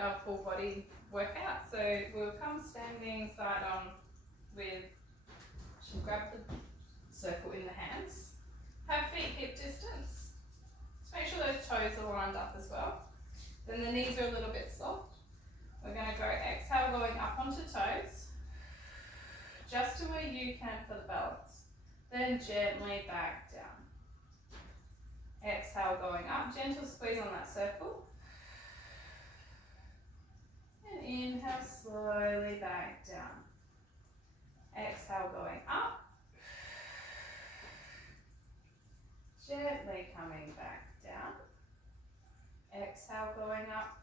our full body workout. So we'll come standing side on with, she'll grab the circle in the hands. Have feet hip distance. Just make sure those toes are lined up as well. Then the knees are a little bit soft. We're going to go exhale, going up onto toes, just to where you can for the balance. Then gently back down. Exhale, going up, gentle squeeze on that circle. And inhale, slowly back down. Exhale, going up. Gently coming back down. Exhale, going up.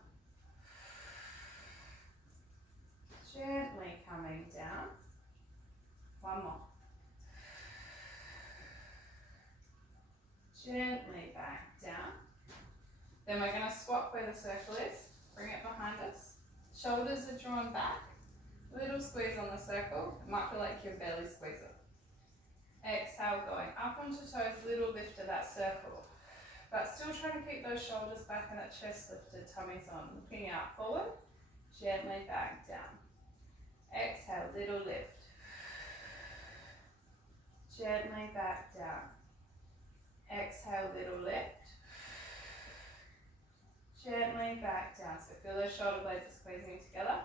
Gently coming down. One more. Gently back down. Then we're going to swap where the circle is. Bring it behind us. Shoulders are drawn back. Little squeeze on the circle. It might feel like your belly squeezing. Exhale, going up onto toes, little lift of that circle. But still trying to keep those shoulders back and that chest lifted, tummy's on. Looking out forward, gently back down. Exhale, little lift. Gently back down. Exhale, little lift. Gently back down. So feel those shoulder blades are squeezing together.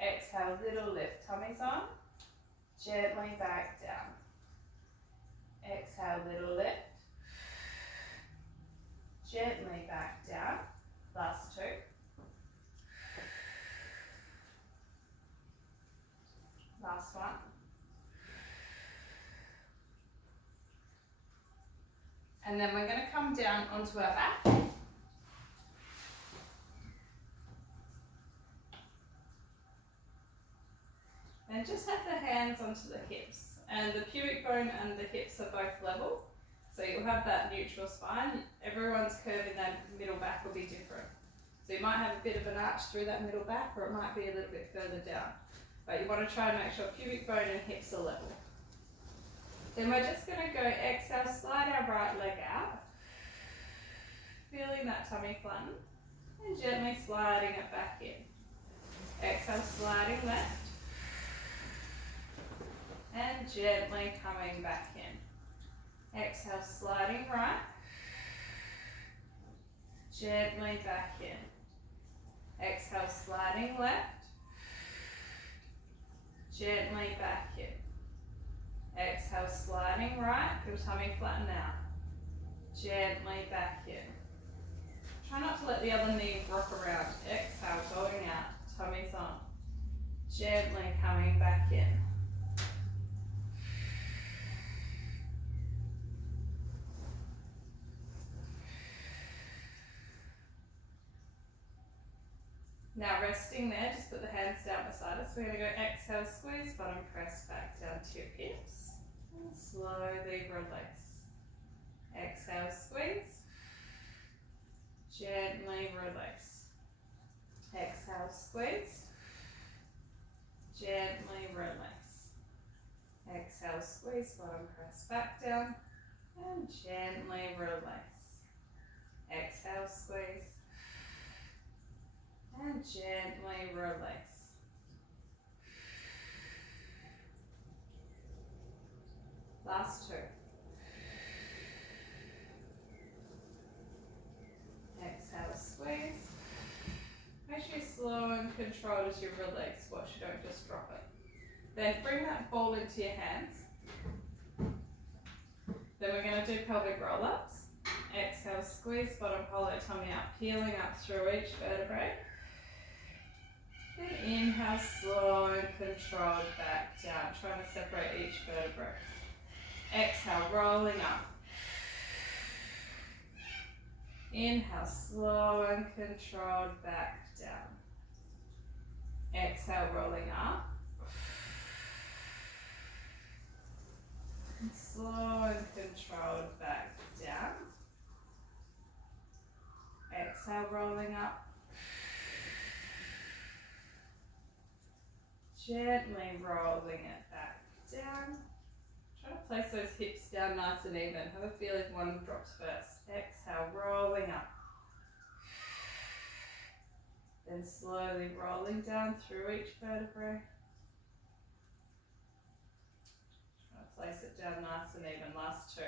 Exhale, little lift. Tummy's on. Gently back down. Exhale, little lift. Gently back down. Last two. Last one. And then we're going to come down onto our back. And just have the hands onto the hips. And the pubic bone and the hips are both level. So you'll have that neutral spine. Everyone's curve in that middle back will be different. So you might have a bit of an arch through that middle back, or it might be a little bit further down. But you want to try and make sure pubic bone and hips are level. Then we're just going to go exhale, slide our right leg out. Feeling that tummy flatten. And gently sliding it back in. Exhale, sliding left. And gently coming back in. Exhale, sliding right. Gently back in. Exhale, sliding left. Gently back in. Exhale, sliding right. Feel tummy flatten out. Gently back in. Try not to let the other knee rock around. Exhale, going out. Tummy's on. Gently coming back in. Now resting there, just put the hands down beside us. We're going to go exhale, squeeze, bottom press back down to your hips. And slowly release. Exhale, squeeze. Gently release. Exhale, squeeze. Gently release. Exhale, squeeze, bottom press back down. And gently release. Exhale, squeeze. And gently release. Last two. Exhale, squeeze. Make sure you're slow and controlled as you release. Watch you don't just drop it. Then bring that ball into your hands. Then we're going to do pelvic roll-ups. Exhale, squeeze, bottom hollow tummy out, peeling up through each vertebrae. Then inhale, slow and controlled back down, trying to separate each vertebrae. Exhale, rolling up. Inhale, slow and controlled back down. Exhale, rolling up. And slow and controlled back down. Exhale, rolling up. Gently rolling it back down. Try to place those hips down nice and even. Have a feel if one drops first. Exhale, rolling up. Then slowly rolling down through each vertebrae. Try to place it down nice and even. Last two.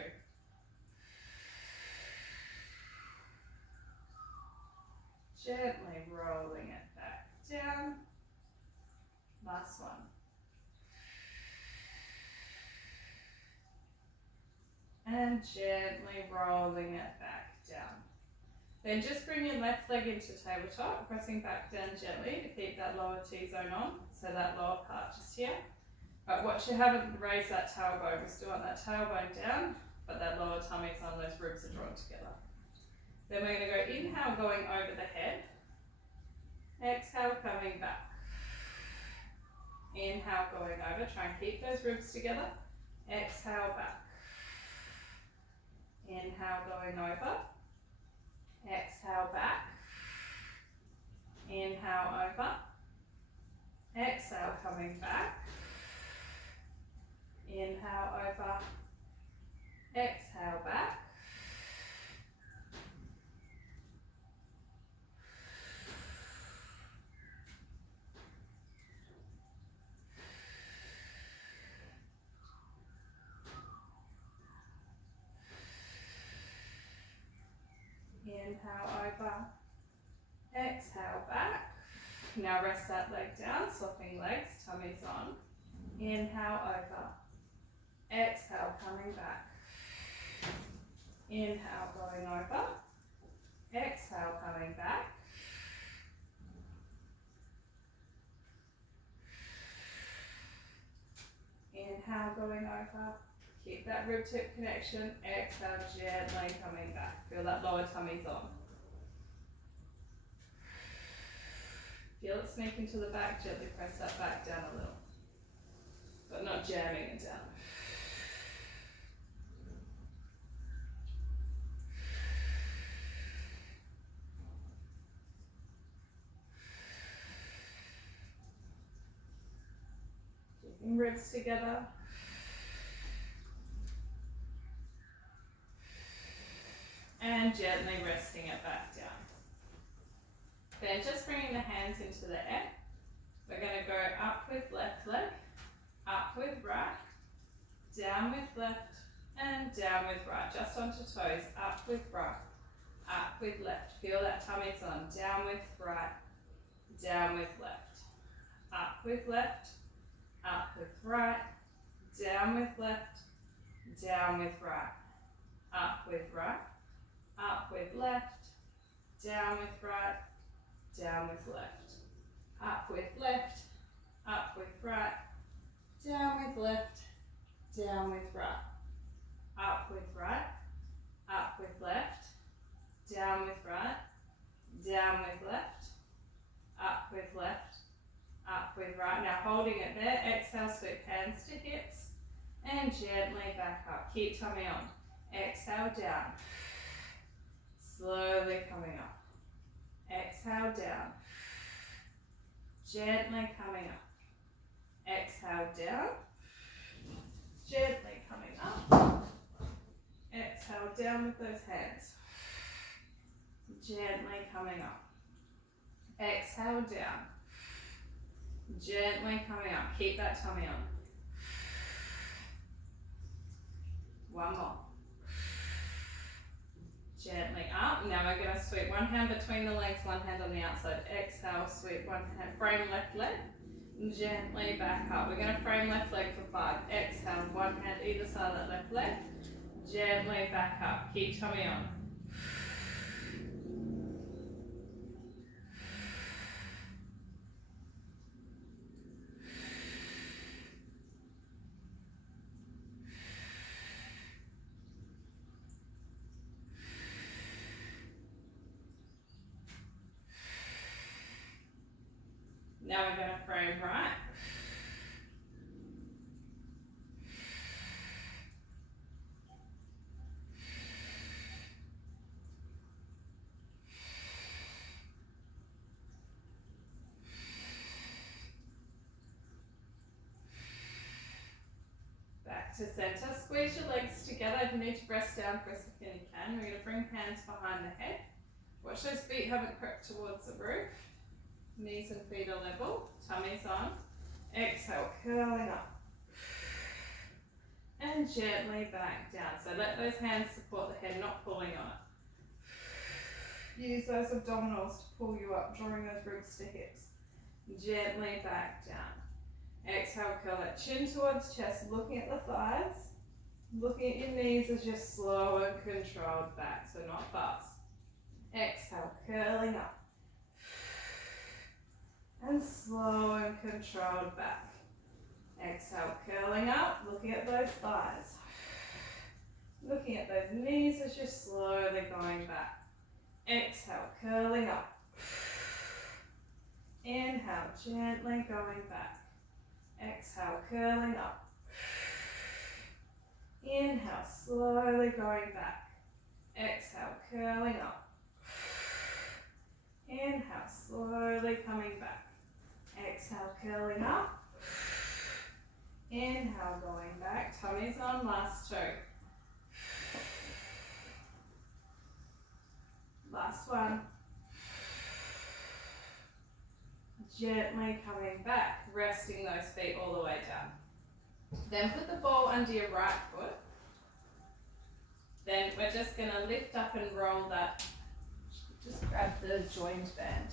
Gently rolling it back down. Last one. And gently rolling it back down. Then just bring your left leg into tabletop, pressing back down gently to keep that lower T-zone on, so that lower part just here. But watch you haven't raised that tailbone. We still want that tailbone down, but that lower tummy's on, those ribs are drawn together. Then we're going to go inhale, going over the head. Exhale, coming back. Inhale, going over. Try and keep those ribs together. Exhale, back. Inhale, going over. Exhale, back. Inhale, over. Exhale, coming back. Inhale, over. Exhale, back. Inhale, over. Exhale, back. Now rest that leg down, swapping legs, tummy's on. Inhale, over. Exhale, coming back. Inhale, going over. Exhale, coming back. Inhale, going over. Keep that rib tip connection. Exhale, gently coming back. Feel that lower tummy's on. Feel it sneak into the back. Gently press that back down a little, but not jamming it down. Keeping ribs together. And gently resting it back down. Then just bringing the hands into the air. We're going to go up with left leg, up with right, down with left, and down with right. Just onto toes, up with right, up with left. Feel that tummy's on. Down with right, down with left. Up with left, up with right, down with left, down with right. Up with right, up with left, down with right, down with left. Up with left, up with right, down with left, down with right. Up with right, up with left, down with right, down with left, up with left, up with right. Now holding it there, exhale, sweep hands to hips, and gently back up. Keep tummy on. Exhale, down. Slowly coming up. Exhale, down. Gently coming up. Exhale, down. Gently coming up. Exhale, down with those hands. Gently coming up. Exhale, down. Gently coming up. Keep that tummy on. One more. Gently up. Now we're going to sweep one hand between the legs, one hand on the outside. Exhale, sweep one hand, frame left leg. Gently back up. We're going to frame left leg for 5. Exhale, one hand either side of that left leg. Gently back up. Keep tummy on. Now we're going to frame right. Back to center. Squeeze your legs together. If you need to press down for a second, you can. We're going to bring hands behind the head. Watch those feet haven't crept towards the roof. Knees and feet are level, tummy's on. Exhale, curling up. And gently back down. So let those hands support the head, not pulling on it. Use those abdominals to pull you up, drawing those ribs to hips. Gently back down. Exhale, curl that chin towards chest, looking at the thighs. Looking at your knees as you're slow and controlled back, so not fast. Exhale, curling up. And slow and controlled back. Exhale, curling up, looking at those thighs. Looking at those knees as you're slowly going back. Exhale, curling up. Inhale, gently going back. Exhale, curling up. Inhale, slowly going back. Exhale, curling up. Inhale, slowly coming back. Exhale, curling up. Inhale, going back. Tummy's on, last two. Last one. Gently coming back, resting those feet all the way down. Then put the ball under your right foot. Then we're just going to lift up and roll that. Just grab the joint band.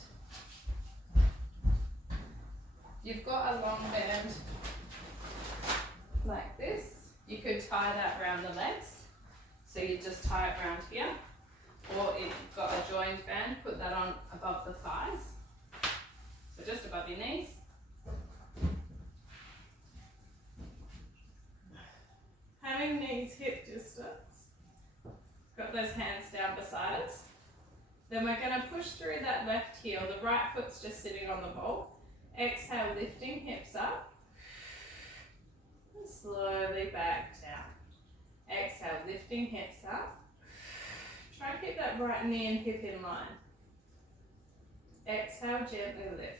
You've got a long band like this. You could tie that around the legs. So you just tie it around here. Or if you've got a joined band, put that on above the thighs. So just above your knees. Having knees hip distance. Got those hands down beside us. Then we're going to push through that left heel. The right foot's just sitting on the ball. Exhale, lifting hips up. And slowly back down. Exhale, lifting hips up. Try and keep that right knee and hip in line. Exhale, gently lift.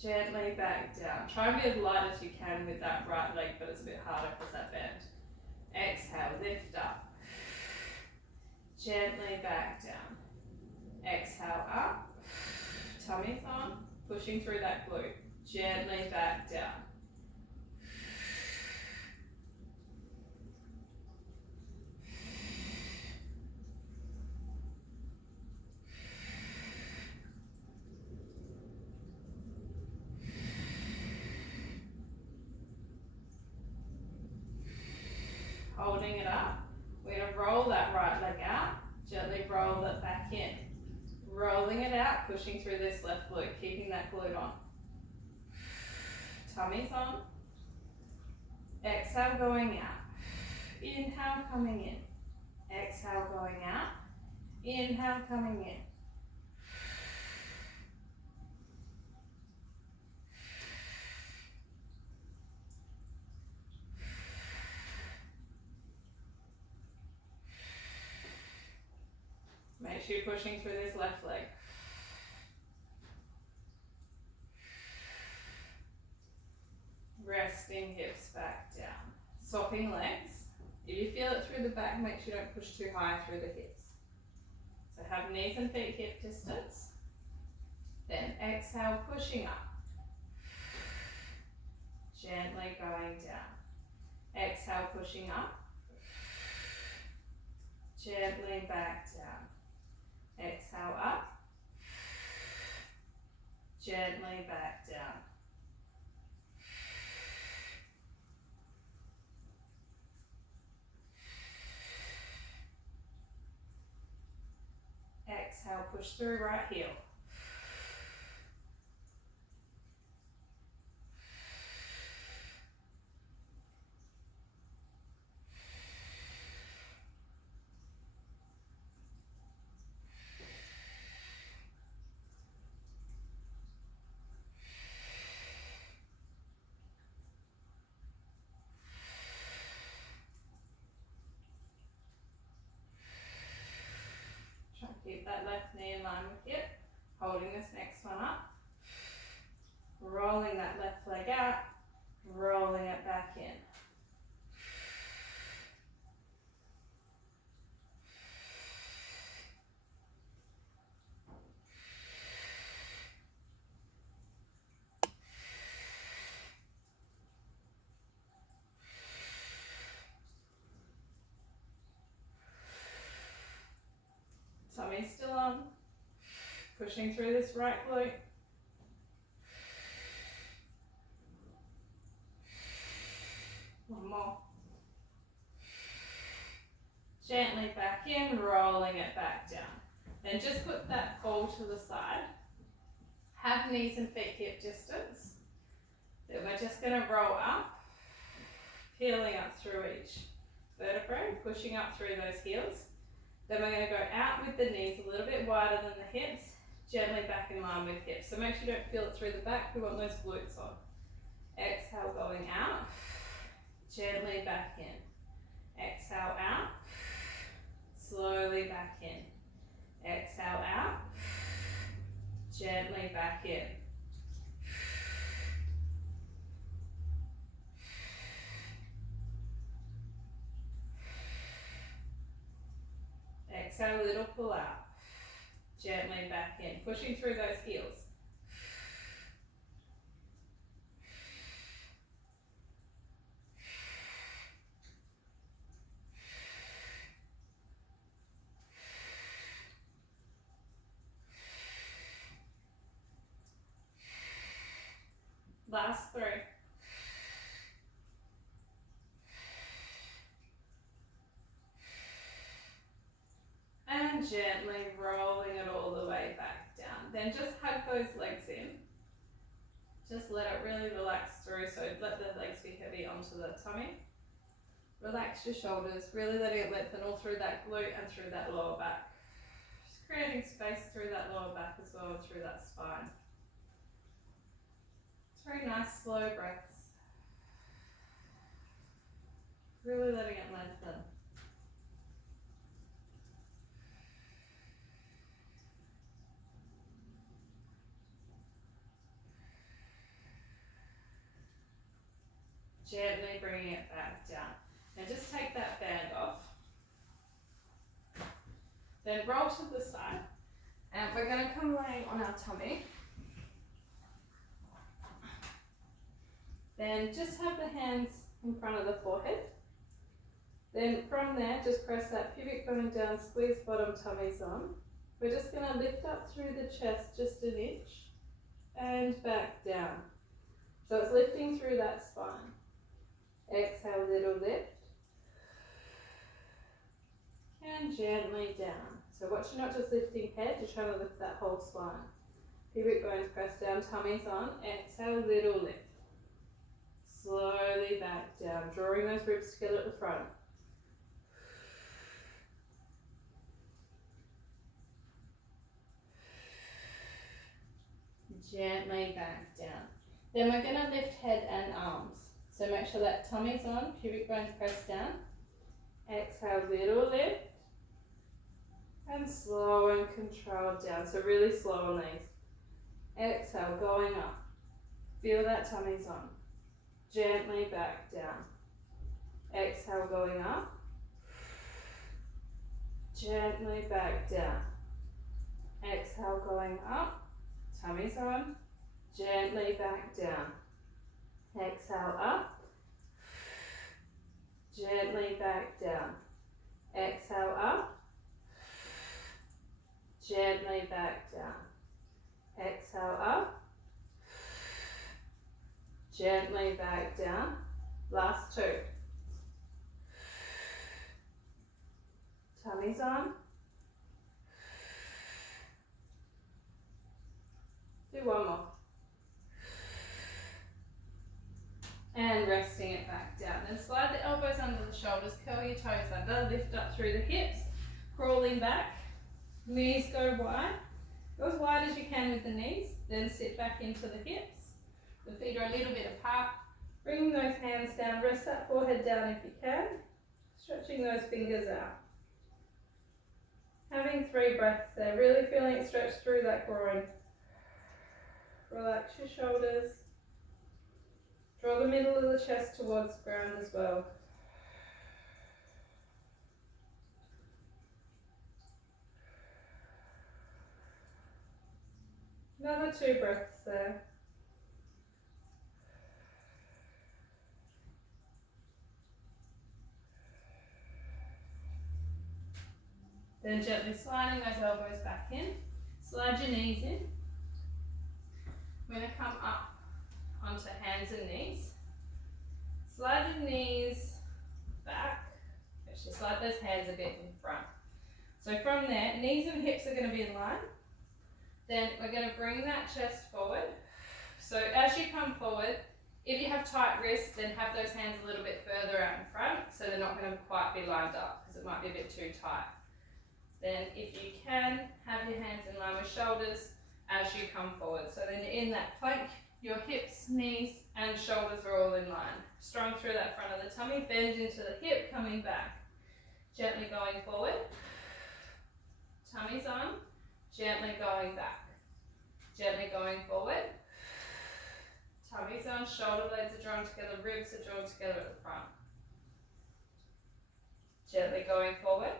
Gently back down. Try and be as light as you can with that right leg, but it's a bit harder because that bend. Exhale, lift up. Gently back down. Exhale, up. Tummy's on. Pushing through that glute. Gently back down. Holding it up. We're going to roll that right leg out. Gently roll it back in. Rolling it out, pushing through this left glute, keeping that glute on. Tummy's on. Exhale, going out. Inhale, coming in. Exhale, going out. Inhale, coming in. Make sure you're pushing through this left leg. Resting hips back down. Swapping legs. If you feel it through the back, make sure you don't push too high through the hips. So have knees and feet hip distance. Then exhale, pushing up. Gently going down. Exhale, pushing up. Gently back down. Exhale, up. Gently back down. Exhale, push through right heel. Keep that left knee in line with hip. Holding this next one up. Rolling that left leg out. Rolling it back in. Pushing through this right glute. One more. Gently back in, rolling it back down. Then just put that ball to the side. Have knees and feet hip distance. Then we're just going to roll up, peeling up through each vertebrae, pushing up through those heels. Then we're going to go out with the knees a little bit wider than the hips, gently back in line with hips. So make sure you don't feel it through the back, we want those glutes on. Exhale, going out, gently back in. Exhale out, slowly back in. Exhale out, gently back in. Exhale, little pull out. Gently back in, pushing through those heels. Last 3. And gently rolling it all the way back down. Then just hug those legs in. Just let it really relax through, so let the legs be heavy onto the tummy. Relax your shoulders, really letting it lengthen all through that glute and through that lower back. Just creating space through that lower back as well and through that spine. It's very nice, slow breaths. Really letting it lengthen. Gently bringing it back down. And just take that band off. Then roll to the side. And we're going to come laying on our tummy. Then just have the hands in front of the forehead. Then from there, just press that pubic bone down, squeeze bottom tummies on. We're just going to lift up through the chest just an inch and back down. So it's lifting through that spine. Exhale, little lift. And gently down. So watch you're not just lifting head, you're trying to lift that whole spine. Pubic bones press down, tummies on. Exhale, little lift. Slowly back down, drawing those ribs together at the front. Gently back down. Then we're going to lift head and arms. So make sure that tummy's on, pubic bones press down. Exhale, little lift. And slow and controlled down. So really slow on these. Exhale, going up. Feel that tummy's on. Gently back down. Exhale, going up. Gently back down. Exhale, going up. Tummy's on. Gently back down. Exhale, up. Gently back down. Exhale, up. Gently back down. Exhale, up. Gently back down. Last 2. Tummy's on. Do one more. And resting it back down. Then slide the elbows under the shoulders, curl your toes under, lift up through the hips, crawling back. Knees go wide. Go as wide as you can with the knees, then sit back into the hips. The feet are a little bit apart. Bringing those hands down, rest that forehead down if you can. Stretching those fingers out. Having 3 breaths there, really feeling it stretch through that groin. Relax your shoulders. Draw the middle of the chest towards the ground as well. Another 2 breaths there. Then gently sliding those elbows back in. Slide Slide your knees in. I'm going to come up onto hands and knees. Slide your knees back. Actually, slide those hands a bit in front. So from there, knees and hips are going to be in line. Then we're going to bring that chest forward. So as you come forward, if you have tight wrists, then have those hands a little bit further out in front so they're not going to quite be lined up because it might be a bit too tight. Then if you can, have your hands in line with shoulders as you come forward. So then in that plank, your hips, knees and shoulders are all in line. Strong through that front of the tummy, bend into the hip, coming back. Gently going forward. Tummy's on, gently going back. Gently going forward. Tummy's on, shoulder blades are drawn together, ribs are drawn together at the front. Gently going forward.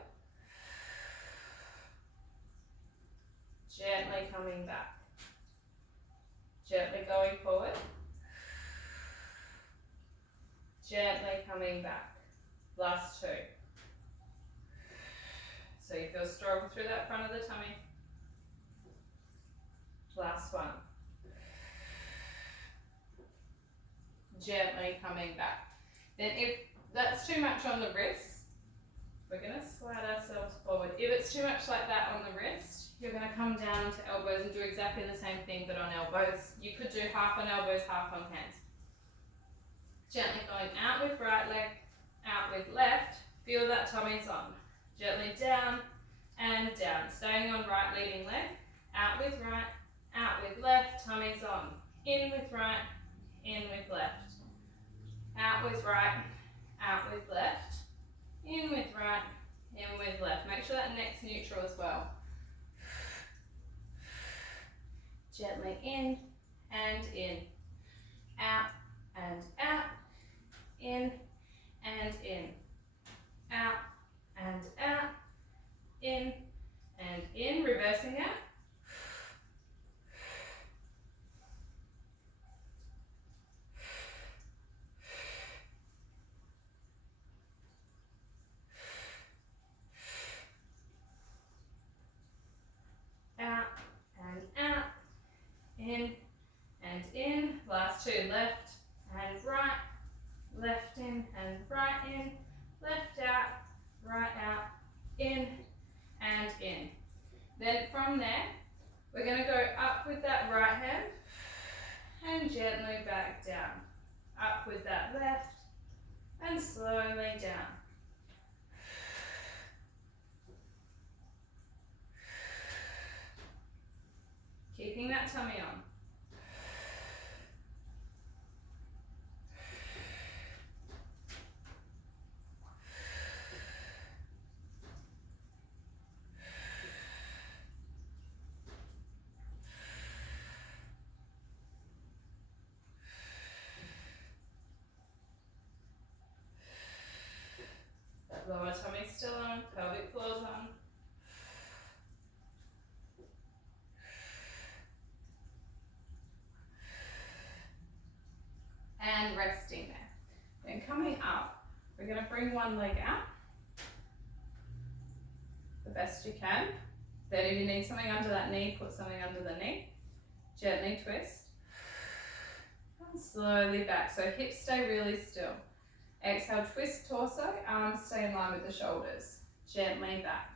Gently coming back. Gently going forward. Gently coming back. Last two. So you feel strong through that front of the tummy. Last one. Gently coming back. Then if that's too much on the wrist, we're going to slide ourselves forward. If it's too much like that on the wrist, you're going to come down onto elbows and do exactly the same thing but on elbows. You could do half on elbows, half on hands. Gently going out with right leg, out with left. Feel that tummy's on. Gently down and down. Staying on right leading leg. Out with right, out with left. Tummy's on. In with right, in with left. Out with right, out with left. In with right, in with left. Make sure that neck's neutral as well. Gently in and in. Out and out. In and in. Out and out. In and in. Reversing out. Out and out. In and in. Last two. Left and right. Left in and right in. Left out. Right out. In and in. Then from there, we're going to go up with that right hand and gently back down. Up with that left and slowly down. Keeping that tummy on. That lower tummy's still on, pelvic floor's on. And resting there. Then coming up, we're going to bring one leg out the best you can. Then if you need something under that knee, put something under the knee. Gently twist. And slowly back. So hips stay really still. Exhale, twist torso, arms stay in line with the shoulders. Gently back.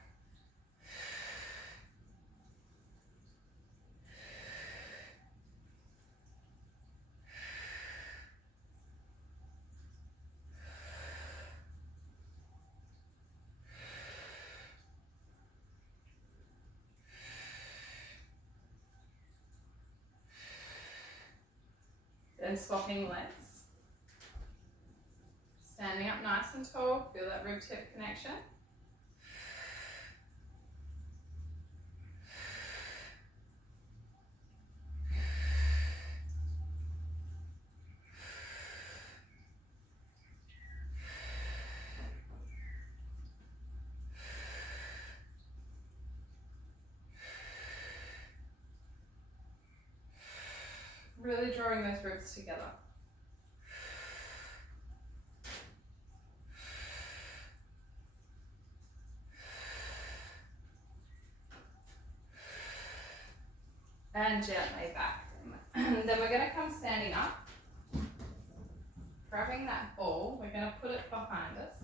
Then swapping legs. Standing up nice and tall, feel that rib tip connection. Really drawing those ribs together. and gently back. Then we're going to come standing up, grabbing that ball, we're going to put it behind us.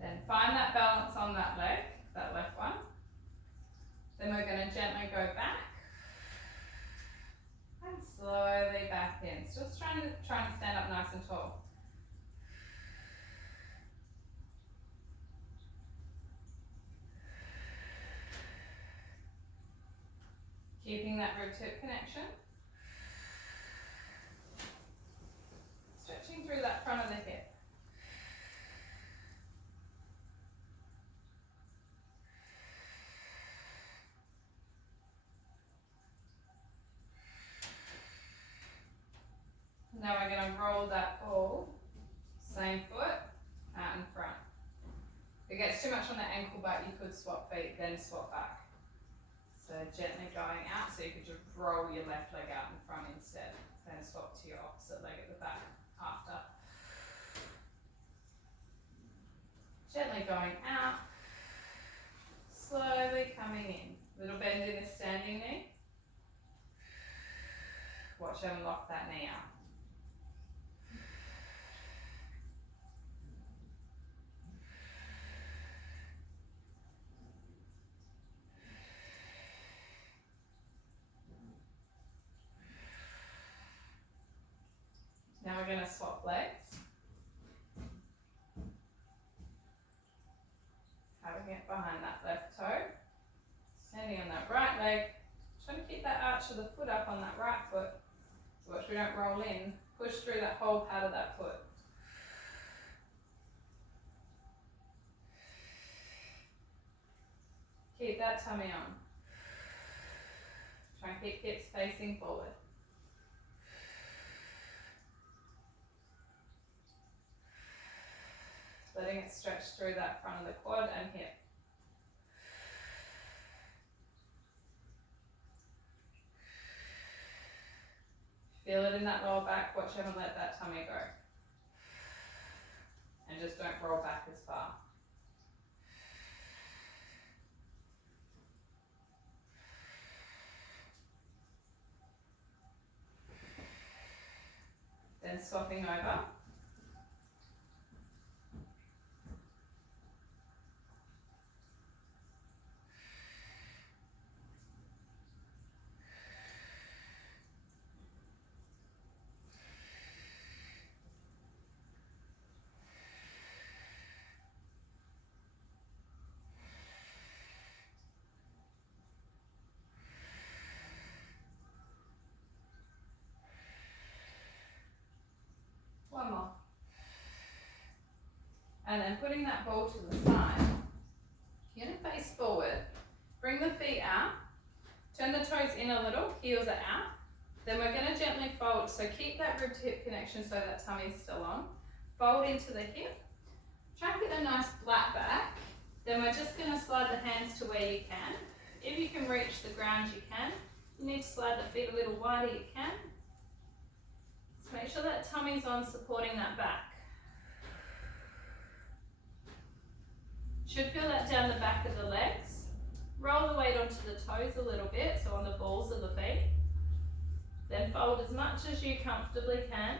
Then find that balance on that leg, that left one. Then we're going to gently go back and slowly back in. Just trying to stand up nice and tall. Keeping that rib tip connection. Stretching through that front of the hip. Now we're going to roll that ball, same foot, out in front. If it gets too much on the ankle bite, you could swap feet, then swap back. So gently going out, so you could just roll your left leg out in front instead. Then swap to your opposite leg at the back after. Gently going out, slowly coming in. Little bend in the standing knee. Watch them lock that knee out. Now we're going to swap legs. Having it behind that left toe. Standing on that right leg. Trying to keep that arch of the foot up on that right foot. So watch we don't roll in. Push through that whole part of that foot. Keep that tummy on. Try and keep hips facing forward. Letting it stretch through that front of the quad and hip. Feel it in that lower back, watch how to let that tummy go. And just don't roll back as far. Then swapping over. One more. And then putting that ball to the side. You're going to face forward. Bring the feet out. Turn the toes in a little, heels are out. Then we're going to gently fold. So keep that rib to hip connection so that tummy's still on. Fold into the hip. Try and get a nice flat back. Then we're just going to slide the hands to where you can. If you can reach the ground, you can. You need to slide the feet a little wider, you can. Make sure that tummy's on, supporting that back. Should feel that down the back of the legs. Roll the weight onto the toes a little bit, so on the balls of the feet. Then fold as much as you comfortably can.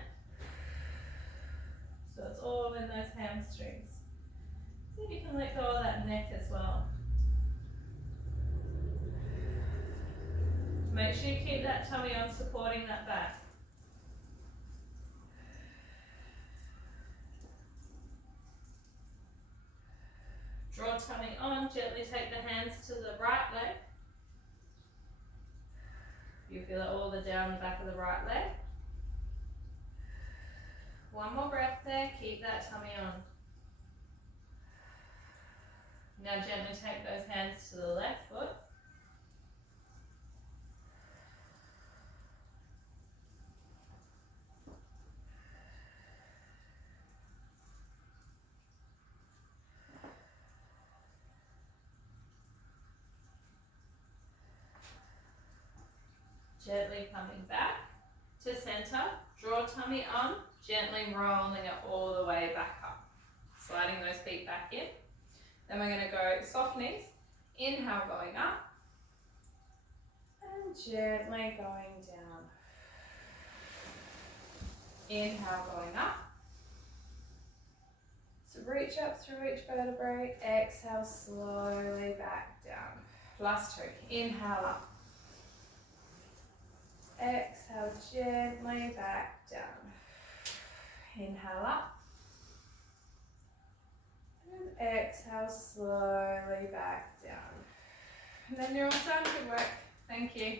So it's all in those hamstrings. See if you can let go of that neck as well. Make sure you keep that tummy on, supporting that back. Draw tummy on, gently take the hands to the right leg. You feel it all down the back of the right leg. One more breath there, keep that tummy on. Now gently take those hands to the left foot. Gently coming back to center, draw tummy on, gently rolling it all the way back up. Sliding those feet back in. Then we're going to go soft knees, Inhale, going up. And gently going down. Inhale, going up. So reach up through each vertebrae. Exhale, slowly back down. Last two. Inhale up. Exhale, gently back down. Inhale up. And exhale, slowly back down. And then you're all done. Good work. Thank you.